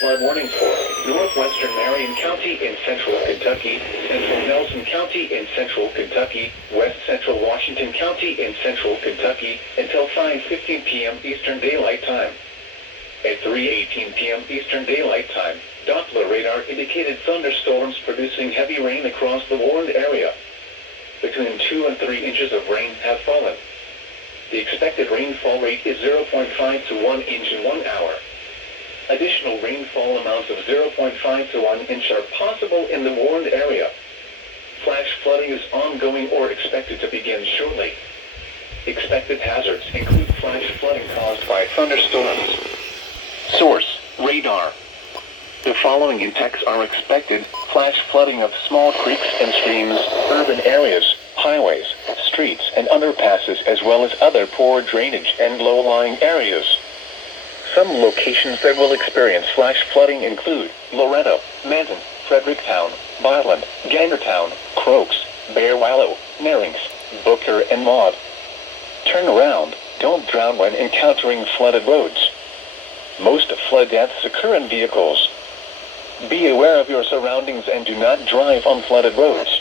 flood warnings for northwestern Marion County in central Kentucky, central Nelson County in central Kentucky, west central Washington County in central Kentucky, until 5:15 p.m. Eastern Daylight Time. At 3:18 p.m. Eastern Daylight Time, Doppler radar indicated thunderstorms producing heavy rain across the warned area. Between 2 and 3 inches of rain have fallen. The expected rainfall rate is 0.5 to 1 inch in 1 hour. Additional rainfall amounts of 0.5 to 1 inch are possible in the warned area. Flash flooding is ongoing or expected to begin shortly. Expected hazards include flash flooding caused by thunderstorms. Source: radar. The following impacts are expected: flash flooding of small creeks and streams, urban areas, highways, streets and underpasses, as well as other poor drainage and low-lying areas. Some locations that will experience flash flooding include Loretto, Manton, Fredericktown, Byland, Gandertown, Crokes, Bear Wallow, Narings, Booker and Maud. Turn around, don't drown when encountering flooded roads. Most flood deaths occur in vehicles. Be aware of your surroundings and do not drive on flooded roads.